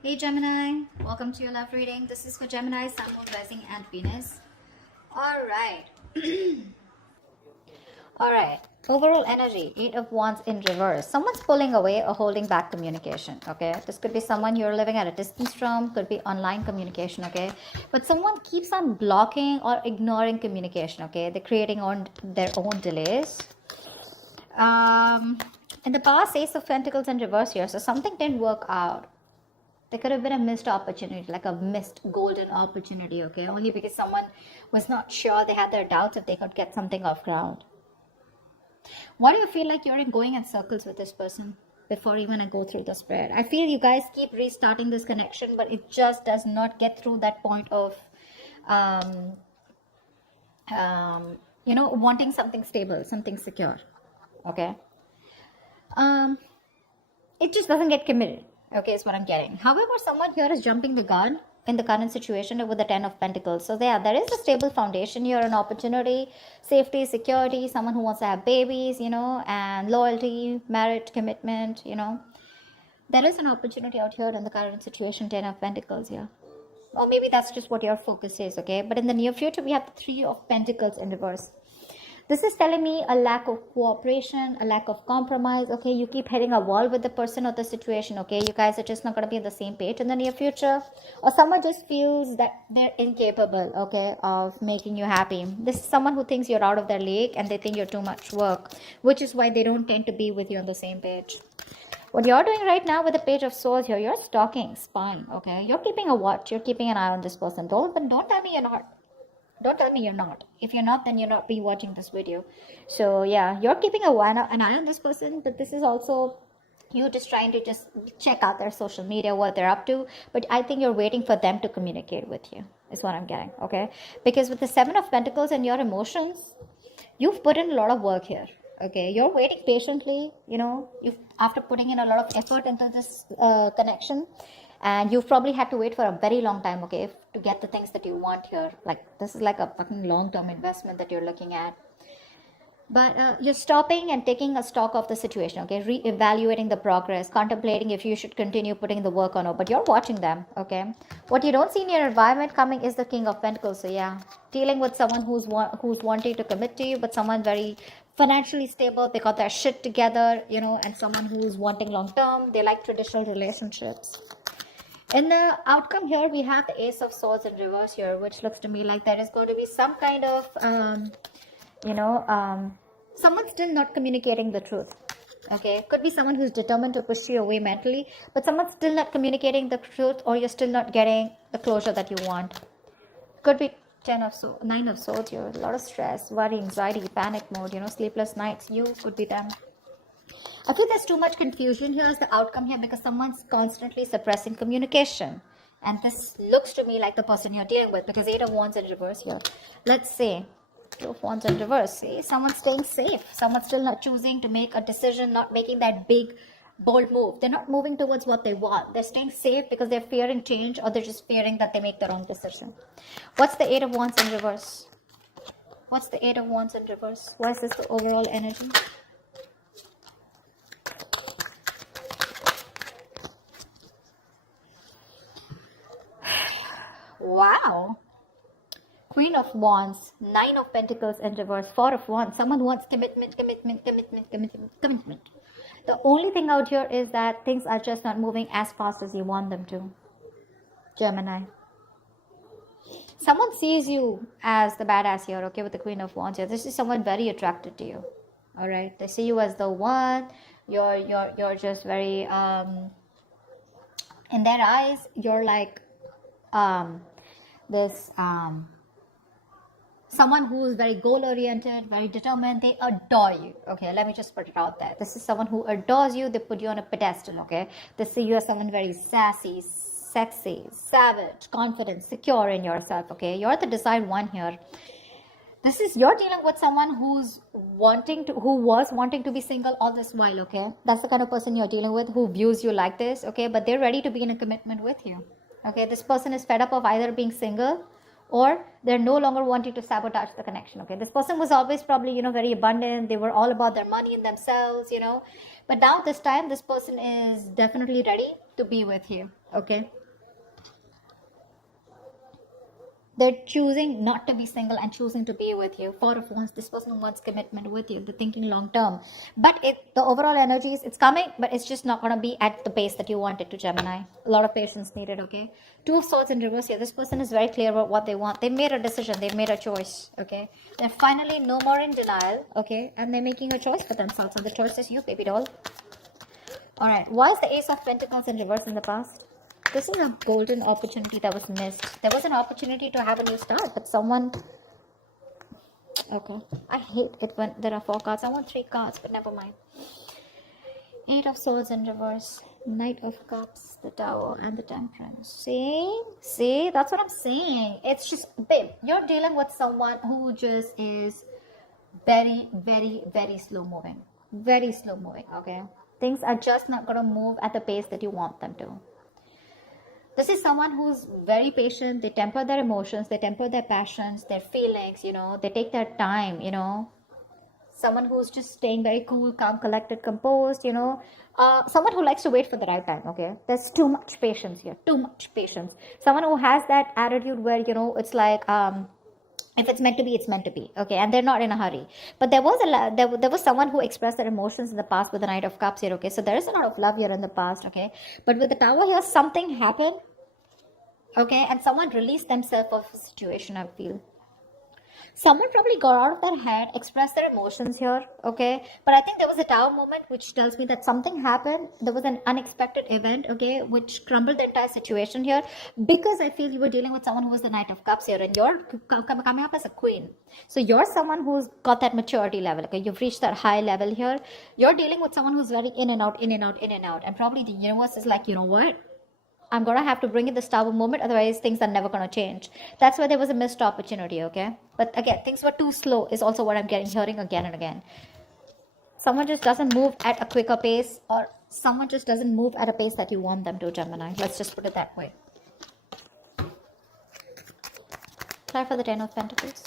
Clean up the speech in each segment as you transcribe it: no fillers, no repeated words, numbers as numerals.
Hey Gemini, welcome to your love reading. This is for Gemini, Sun, Moon, Rising, and Venus. All right. All right. Overall energy, Eight of Wands in reverse. Someone's pulling away or holding back communication, okay? This could be someone you're living at a distance from, could be online communication, okay? But someone keeps on blocking or ignoring communication, okay? They're creating their own delays. In the past, Ace of Pentacles in reverse here, so something didn't work out. There could have been a missed opportunity, like a missed golden opportunity, okay? Only because someone was not sure, they had their doubts if they could get something off ground. Why do you feel like you're going in circles with this person before even I go through the spread? I feel you guys keep restarting this connection, but it just does not get through that point of, wanting something stable, something secure, okay? It just doesn't get committed. Okay, is what I'm getting. However, someone here is jumping the gun in the current situation with the 10 of Pentacles. So there is a stable foundation here, an opportunity, safety, security, someone who wants to have babies, and loyalty, marriage, commitment, There is an opportunity out here in the current situation, 10 of Pentacles here. Or maybe that's just what your focus is, okay? But in the near future, we have the 3 of Pentacles in reverse. This is telling me a lack of cooperation, a lack of compromise, okay? You keep hitting a wall with the person or the situation, okay? You guys are just not going to be on the same page in the near future. Or someone just feels that they're incapable, okay, of making you happy. This is someone who thinks you're out of their league and they think you're too much work, which is why they don't tend to be with you on the same page. What you're doing right now with the Page of Swords here, you're stalking, spying, okay? You're keeping a watch, you're keeping an eye on this person. Don't tell me you're not. Don't tell me you're not. If you're not, then you're not be watching this video. So yeah, you're keeping an eye on this person, but this is also you just trying to just check out their social media, what they're up to. But I think you're waiting for them to communicate with you, is what I'm getting, okay? Because with the 7 of Pentacles and your emotions, you've put in a lot of work here, okay? You're waiting patiently, after putting in a lot of effort into this connection. And you've probably had to wait for a very long time, okay, to get the things that you want here. Like, this is like a fucking long-term investment that you're looking at. But you're stopping and taking a stock of the situation, okay, re-evaluating the progress, contemplating if you should continue putting the work on or, but you're watching them, okay. What you don't see in your environment coming is the King of Pentacles. So yeah, dealing with someone who's wanting to commit to you, but someone very financially stable, they got their shit together, and someone who's wanting long-term, they like traditional relationships. In the outcome here, we have the Ace of Swords in reverse here, which looks to me like there is going to be some kind of, someone still not communicating the truth. Okay, could be someone who's determined to push you away mentally, but someone's still not communicating the truth, or you're still not getting the closure that you want. Could be 9 of Swords here, a lot of stress, worry, anxiety, panic mode, sleepless nights. You could be them. I feel there's too much confusion here as the outcome here because someone's constantly suppressing communication. And this looks to me like the person you're dealing with because 8 of Wands in reverse here. Let's say 2 of Wands in reverse. See, someone's staying safe. Someone's still not choosing to make a decision, not making that big, bold move. They're not moving towards what they want. They're staying safe because they're fearing change or they're just fearing that they make the wrong decision. What's the 8 of Wands in reverse? What's the 8 of Wands in reverse? What is this the overall energy? Wow. Queen of Wands, 9 of Pentacles in reverse, 4 of Wands. Someone wants commitment. The only thing out here is that things are just not moving as fast as you want them to. Gemini. Someone sees you as the badass here, okay, with the Queen of Wands here. This is someone very attracted to you. All right. They see you as the one. You're just very, in their eyes, you're like, someone who's very goal-oriented, very determined. They adore you. Okay, let me just put it out there. This is someone who adores you. They put you on a pedestal, okay? They see you as someone very sassy, sexy, savage, confident, secure in yourself, okay? You're the desired one here. You're dealing with someone who was wanting to be single all this while, okay? That's the kind of person you're dealing with who views you like this, okay? But they're ready to be in a commitment with you. Okay, this person is fed up of either being single or they're no longer wanting to sabotage the connection. Okay, this person was always probably, very abundant. They were all about their money and themselves, But now this time, this person is definitely ready to be with you, okay? They're choosing not to be single and choosing to be with you. Four of Wands, this person wants commitment with you. They're thinking long term. But the overall energy is, it's coming, but it's just not going to be at the pace that you want it to, Gemini. A lot of patience needed, okay? Two of Swords in reverse here. This person is very clear about what they want. They made a decision. They made a choice, okay? They're finally no more in denial, okay? And they're making a choice for themselves. And the choice is you, baby doll. All right. Why is the Ace of Pentacles in reverse in the past? This is a golden opportunity that was missed. There was an opportunity to have a new start, but someone... Okay. I hate it when there are 4 cards. I want 3 cards, but never mind. 8 of Swords in reverse. Knight of Cups, the Tower, and the Temperance. See? See? That's what I'm saying. It's just... Babe, you're dealing with someone who just is very, very, very slow moving. Very slow moving, okay? Things are just not going to move at the pace that you want them to. This is someone who's very patient. They temper their emotions. They temper their passions, their feelings, you know. They take their time, you know. Someone who's just staying very cool, calm, collected, composed, you know. Someone who likes to wait for the right time, okay. There's too much patience here. Too much patience. Someone who has that attitude where, you know, it's like... if it's meant to be, it's meant to be, okay, and they're not in a hurry. But there was someone who expressed their emotions in the past with the Knight of Cups here, okay. So there is a lot of love here in the past, okay. But with the Tower here, something happened, okay, and someone released themselves of a situation, I feel. Someone probably got out of their head, expressed their emotions here, okay. But I think there was a Tower moment which tells me that something happened. There was an unexpected event, okay, which crumbled the entire situation here. Because I feel you were dealing with someone who was the Knight of Cups here, and you're coming up as a queen. So you're someone who's got that maturity level, okay. You've reached that high level here. You're dealing with someone who's very in and out, in and out, in and out. And probably the universe is like, you know what? I'm going to have to bring in this Tower moment, otherwise things are never going to change. That's why there was a missed opportunity, okay? But again, things were too slow is also what I'm hearing again and again. Someone just doesn't move at a quicker pace, or someone just doesn't move at a pace that you want them to, Gemini. Let's just put it that way. Try for the 10 of Pentacles.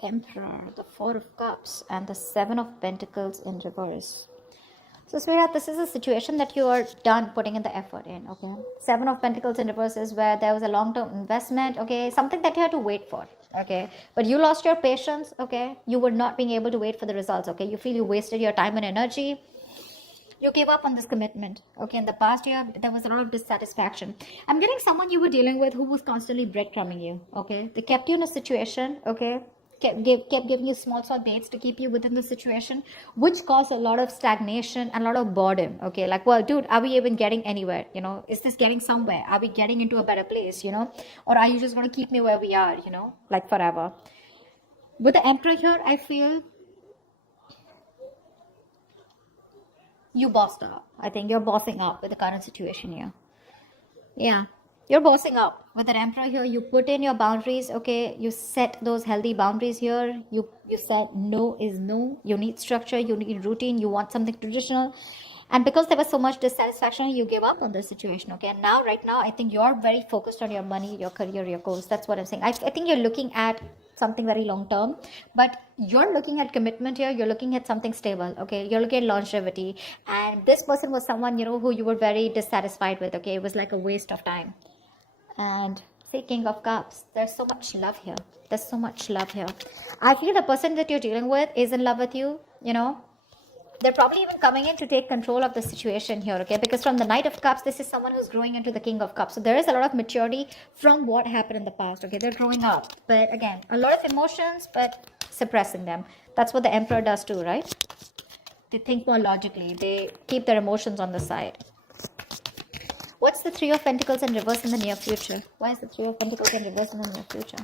Emperor, the 4 of Cups, and the 7 of Pentacles in reverse. So, sweetheart, this is a situation that you are done putting in the effort in, okay? 7 of Pentacles in reverse is where there was a long-term investment, okay? Something that you had to wait for, okay? But you lost your patience, okay? You were not being able to wait for the results, okay? You feel you wasted your time and energy. You gave up on this commitment, okay? In the past year, there was a lot of dissatisfaction. I'm getting someone you were dealing with who was constantly breadcrumbing you, okay? They kept you in a situation, okay? Kept giving you small baits to keep you within the situation, which caused a lot of stagnation and a lot of boredom, okay? Like, well, dude, are we even getting anywhere, you know? Is this getting somewhere? Are we getting into a better place, you know? Or are you just going to keep me where we are, you know, like forever? With the Emperor here, I feel you bossed up. I think you're bossing up with the current situation here. Yeah. You're bossing up. With an Emperor here, you put in your boundaries, okay? You set those healthy boundaries here. You said no is no. You need structure, you need routine, you want something traditional. And because there was so much dissatisfaction, you gave up on the situation, okay? And now, right now, I think you're very focused on your money, your career, your goals. That's what I'm saying. I think you're looking at something very long term, but you're looking at commitment here. You're looking at something stable, okay? You're looking at longevity. And this person was someone, you know, who you were very dissatisfied with, okay? It was like a waste of time. And see, King of Cups, there's so much love here. There's so much love here. I feel the person that you're dealing with is in love with you, you know. They're probably even coming in to take control of the situation here, okay? Because from the Knight of Cups, this is someone who's growing into the King of Cups. So there is a lot of maturity from what happened in the past, okay? They're growing up. But again, a lot of emotions, but suppressing them. That's what the Emperor does too, right? They think more logically. They keep their emotions on the side. What's the 3 of Pentacles in reverse in the near future? Why is the 3 of Pentacles in reverse in the near future?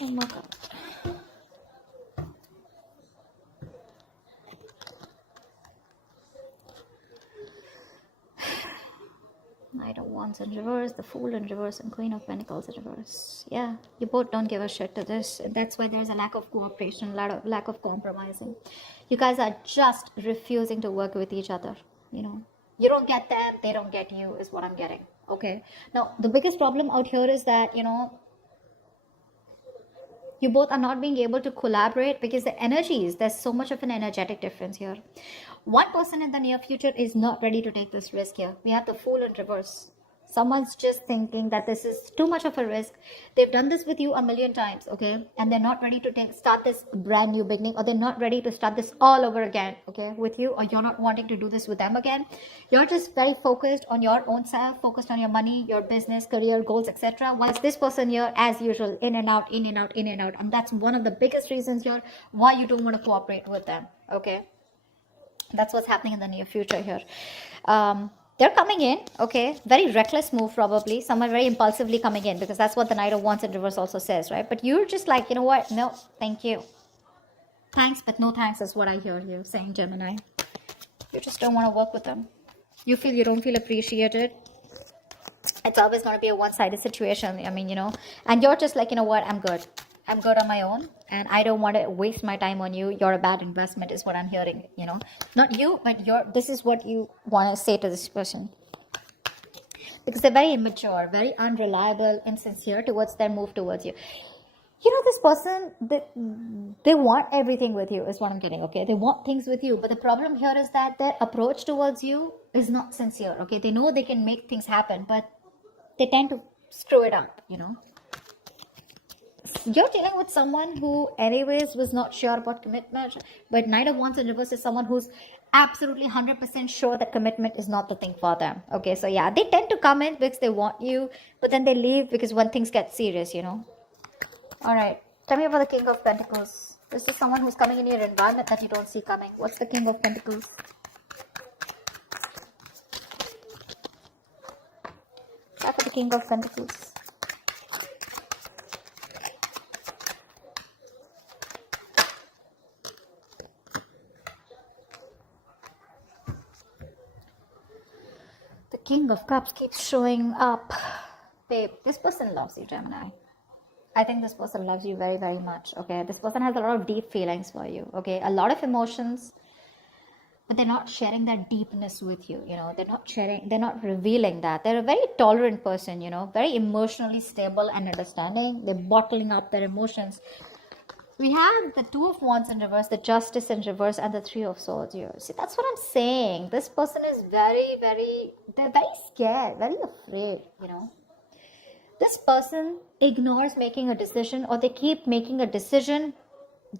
Oh my God. Knight of Wands in reverse, the Fool in reverse, and Queen of Pentacles in reverse. Yeah, you both don't give a shit to this. That's why there's a lack of cooperation, lack of compromising. You guys are just refusing to work with each other. You know, you don't get them, they don't get you, is what I'm getting. Okay. Now, the biggest problem out here is that, you know, you both are not being able to collaborate because the energies, there's so much of an energetic difference here. One person in the near future is not ready to take this risk here. We have the Fool in reverse. Someone's just thinking that this is too much of a risk. They've done this with you a million times, okay? And they're not ready to start this brand new beginning, or they're not ready to start this all over again, okay, with you, or you're not wanting to do this with them again. You're just very focused on your own self, focused on your money, your business, career, goals, etc. Whilst this person here, as usual, in and out, in and out, in and out. And that's one of the biggest reasons here why you don't want to cooperate with them, okay? That's what's happening in the near future here. They're coming in, okay, very reckless move probably, someone very impulsively coming in, because that's what the Knight of Wands in reverse also says, right? But you're just like, you know what, no, thank you. Thanks, but no thanks is what I hear you saying, Gemini. You just don't want to work with them. You don't feel appreciated. It's always going to be a one-sided situation. I mean, you know, and you're just like, you know what, I'm good on my own, and I don't want to waste my time on you. You're a bad investment is what I'm hearing, you know. Not you, but this is what you want to say to this person. Because they're very immature, very unreliable, insincere towards their move towards you. You know, this person, they want everything with you is what I'm getting, okay? They want things with you, but the problem here is that their approach towards you is not sincere, okay? They know they can make things happen, but they tend to screw it up, you know. You're dealing with someone who anyways was not sure about commitment, but Knight of Wands in reverse is someone who's absolutely 100% sure that commitment is not the thing for them. Okay, so yeah, they tend to come in because they want you, but then they leave because when things get serious, you know. All right, tell me about the King of Pentacles. This is someone who's coming in your environment that you don't see coming. What's the King of Pentacles? Back for the King of Pentacles. King of Cups keeps showing up. Babe, this person loves you, Gemini. I think this person loves you very, very much, okay? This person has a lot of deep feelings for you, okay? A lot of emotions, but they're not sharing that deepness with you, you know? They're not revealing that. They're a very tolerant person, you know? Very emotionally stable and understanding. They're bottling up their emotions. We have the Two of Wands in reverse, the Justice in reverse, and the Three of Swords here. See, that's what I'm saying. This person is they're very scared, very afraid, you know. This person ignores making a decision, or they keep making a decision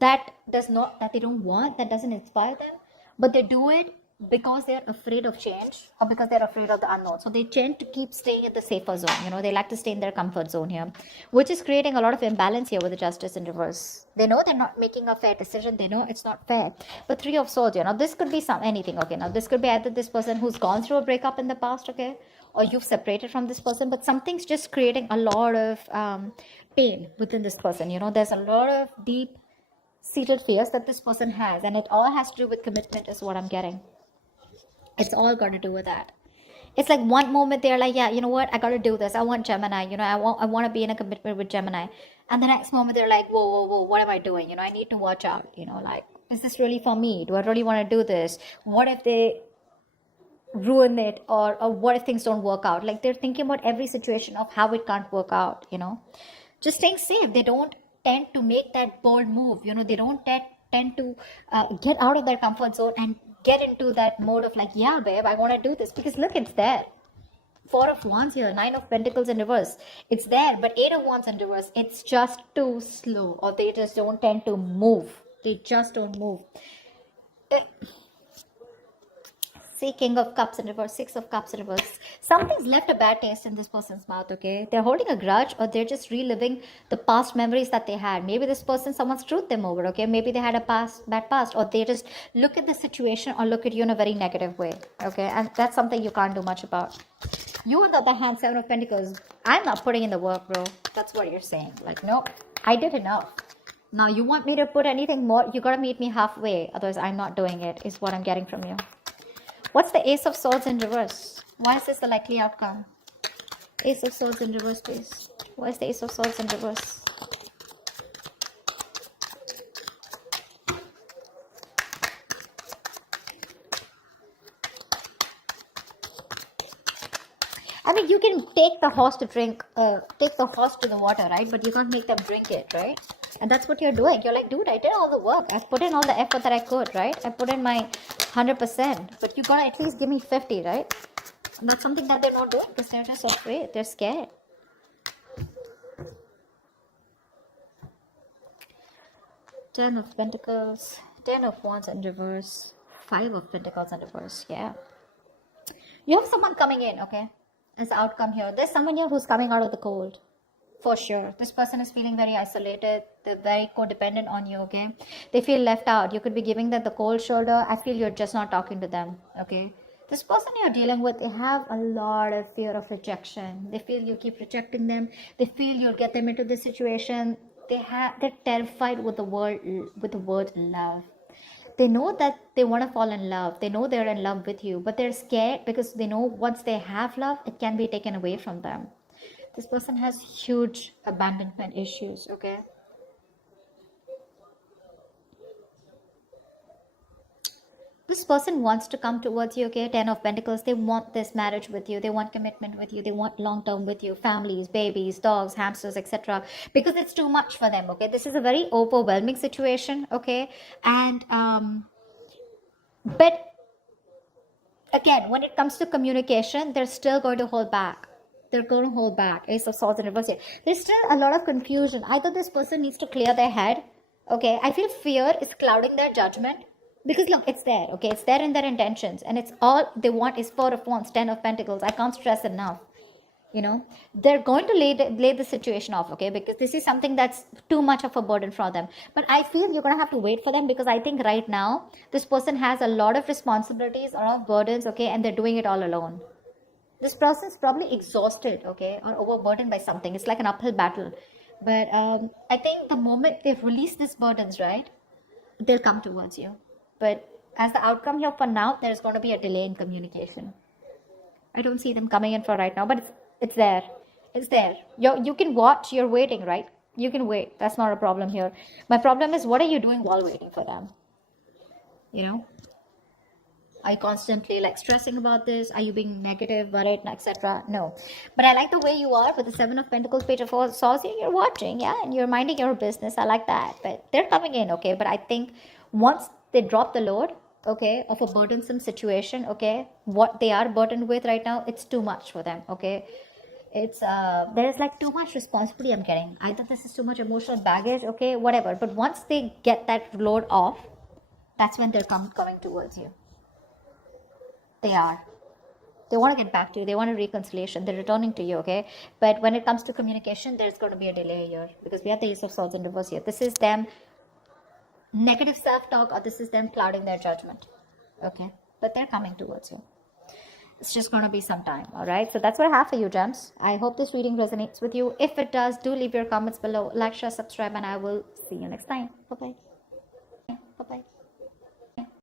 that they don't want, that doesn't inspire them, but they do it because they're afraid of change, or because they're afraid of the unknown. So they tend to keep staying at the safer zone, you know. They like to stay in their comfort zone here, which is creating a lot of imbalance here with the Justice in reverse. They know they're not making a fair decision. They know it's not fair. But Three of Swords, you know, this could be anything, okay? Now this could be either this person who's gone through a breakup in the past, okay, or you've separated from this person, but something's just creating a lot of pain within this person, you know. There's a lot of deep seated fears that this person has, and it all has to do with commitment is what I'm getting. It's all got to do with that. It's like one moment they're like, yeah, you know what, I got to do this. I want Gemini, you know, I want to be in a commitment with Gemini. And the next moment they're like, whoa, what am I doing? You know, I need to watch out, you know, like, is this really for me? Do I really want to do this? What if they ruin it, or what if things don't work out? Like, they're thinking about every situation of how it can't work out, you know. Just staying safe. They don't tend to make that bold move, you know. They don't tend to get out of their comfort zone and get into that mode of like, yeah, babe, I want to do this, because look, it's there. Four of Wands here, Nine of Pentacles in reverse. It's there, but Eight of Wands in reverse. It's just too slow, or they just don't tend to move. They just don't move. See, King of Cups in reverse, Six of Cups in reverse. Something's left a bad taste in this person's mouth, okay? They're holding a grudge, or they're just reliving the past memories that they had. Maybe this person, someone screwed them over, okay? Maybe they had a bad past, or they just look at the situation or look at you in a very negative way, okay? And that's something you can't do much about. You, on the other hand, Seven of Pentacles, I'm not putting in the work, bro. That's what you're saying. Like, nope, I did enough. Now, you want me to put anything more? You gotta meet me halfway. Otherwise, I'm not doing it, is what I'm getting from you. What's the Ace of Swords in reverse? Why is this the likely outcome? Ace of Swords in reverse, please. Why is the Ace of Swords in reverse? I mean, you can take the horse to drink, take the horse to the water, right? But you can't make them drink it, right? And that's what you're doing. You're like, dude, I did all the work. I've put in all the effort that I could, right? I put in my 100%. But you gotta at least give me 50, right? And that's something that they're not doing because they're just afraid. They're scared. Ten of Pentacles, Ten of Wands in reverse, Five of Pentacles in reverse. Yeah. You have someone coming in, okay? As the outcome here. There's someone here who's coming out of the cold. For sure. This person is feeling very isolated. They're very codependent on you, okay? They feel left out. You could be giving them the cold shoulder. I feel you're just not talking to them, okay? This person you're dealing with, they have a lot of fear of rejection. They feel you keep rejecting them. They feel you'll get them into this situation. They're terrified with the word love. They know that they want to fall in love. They know they're in love with you, but they're scared because they know once they have love, it can be taken away from them. This person has huge abandonment issues, okay? This person wants to come towards you, okay? Ten of Pentacles. They want this marriage with you. They want commitment with you. They want long-term with you. Families, babies, dogs, hamsters, etc. Because it's too much for them, okay? This is a very overwhelming situation, okay? And, but again, when it comes to communication, they're still going to hold back. They're going to hold back. Ace of Swords in reverse here. There's still a lot of confusion. Either this person needs to clear their head, okay? I feel fear is clouding their judgment. Because look, it's there, okay? It's there in their intentions. And it's all they want is Four of Wands, Ten of Pentacles. I can't stress enough. You know, they're going to lay the situation off, okay? Because this is something that's too much of a burden for them. But I feel you're going to have to wait for them because I think right now, this person has a lot of responsibilities, a lot of burdens, okay? And they're doing it all alone. This person is probably exhausted, okay? Or overburdened by something. It's like an uphill battle. But I think the moment they've released these burdens, right? They'll come towards you. But as the outcome here for now, there's going to be a delay in communication. I don't see them coming in for right now, but it's there. It's there. You can watch. You're waiting, right? You can wait. That's not a problem here. My problem is, what are you doing while waiting for them? You know? Are you constantly like stressing about this? Are you being negative, worried, etc.? No. But I like the way you are with the Seven of Pentacles, Page of Swords. You're watching, yeah? And you're minding your business. I like that. But they're coming in, okay? But I think once they drop the load, okay, of a burdensome situation, okay, what they are burdened with right now, it's too much for them, okay? It's there's like too much responsibility I'm getting. Either this is too much emotional baggage, okay, whatever. But once they get that load off, that's when they're coming towards you. They want to get back to you. They want a reconciliation. They're returning to you, okay? But when it comes to communication, there's going to be a delay here because we have the Ace of Swords in reverse here. This is them negative self-talk, or this is them clouding their judgment, okay? But they're coming towards you. It's just going to be some time, all right? So that's what I have for you, gems. I hope this reading resonates with you. If it does, do leave your comments below. Like, share, subscribe, and I will see you next time. Bye-bye. Bye-bye.